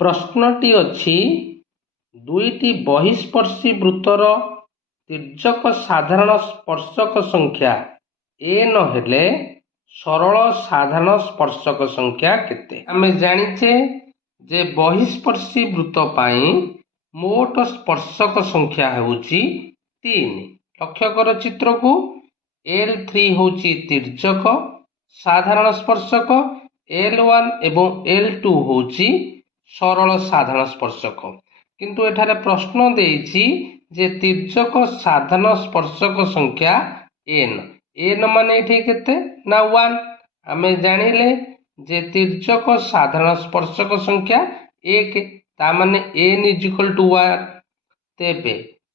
प्रश्नटी अछि दुईटी बहिस्पर्शी वृत्तर तिर्यक साधारण स्पर्शक संख्या n हेले सरल साधारण स्पर्शक संख्या केते। आमे जानिचे जे बहिस्पर्शी वृत्त पाई मोट स्पर्शक संख्या होउची 3। लक्ष्य कर चित्र को L3 होउची तिर्यक साधारण स्पर्शक, L1 एवं L2 होउची सरल साधारण स्पर्शक। किंतु एठारे प्रश्न देइछि जे तिर्यक साधारण स्पर्शक संख्या n माने एठी केते ना 1। आमे जानिले जे तिर्यक साधारण स्पर्शक संख्या 1 ता माने n = 1। तेबे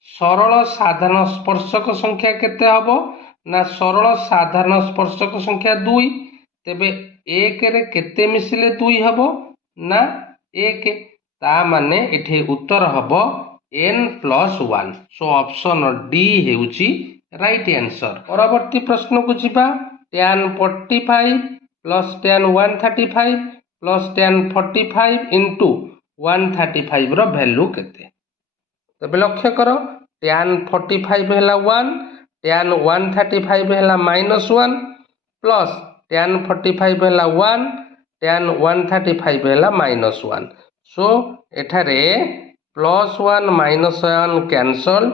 सरल साधारण स्पर्शक संख्या केते हबो ना सरल साधारण स्पर्शक संख्या 2। तेबे 1 रे केते मिसिले 2 हबो ना 1 ता माने एठी उत्तर हबो n+1। सो ऑप्शन डी हेउची राइट आंसर। परवर्ती प्रश्न को जिबा tan 45 + tan 135 + tan 45 * 135 रो वैल्यू केते। तबे लक्ष्य करो tan 45 हैला 1, tan 135 हैला -1 प्लस tan 45 हैला 1, tan 135 हैला -1। सो एठारे +1 -1 कैंसल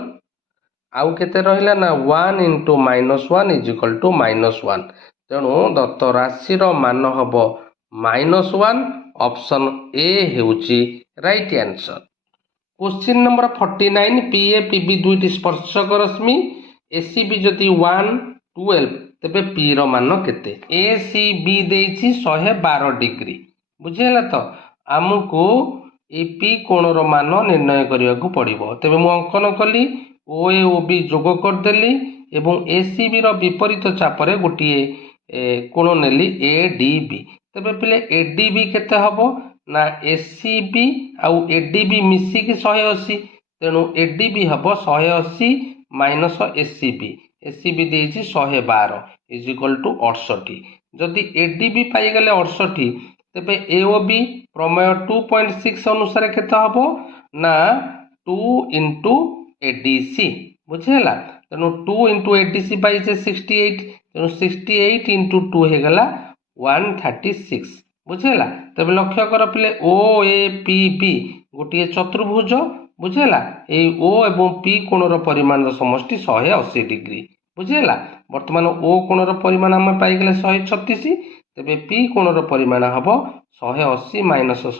आउ केते रहिला ना 1 * -1 = -1। तेणु दत्त राशि रो मान हबो -1। ऑप्शन ए हेउची right answer. Question number 49 PA PB दुईटी स्पर्शक रश्मि एसीबी जदि 1 12 तेबे पी रो मान केते। एसीबी देइछि 112 डिग्री बुझेला तो हमकु ए पी कोण रो मान निर्णय करिया को पड़िबो। तेबे मु अंकन कली ओ ए ओ बी जोग कर देली एवं एसीबी रो विपरीत चाप रे गोटिए कोण नेली एडीबी। तेबे पिले एडीबी केते हबो ना एसीबी आउ एडीबी मिसी की 180। तेणु एडीबी हबो 180 माइनस एसीबी। एसीबी देइछि 112 = 68। जदि एडीबी पाई गले 68 तेबे एओबी प्रमेय 2.6 अनुसार केते हबो ना 2 * एडीसी बुझेला। तेणु 2 * एडीसी पाई 68। तेणु 68 * 2 हे गला 136 बुझेला। तबे लक्ष्य कर पिले ओ ए पी बी गोटे चतुर्भुज बुझेला। ए ओ एवं पी कोण रो परिमाण रो समष्टि 180 डिग्री बुझेला। वर्तमान ओ कोण रो परिमाण हम पाई गले 136। तेबे पी कोण रो परिमाण हबो 180 - 100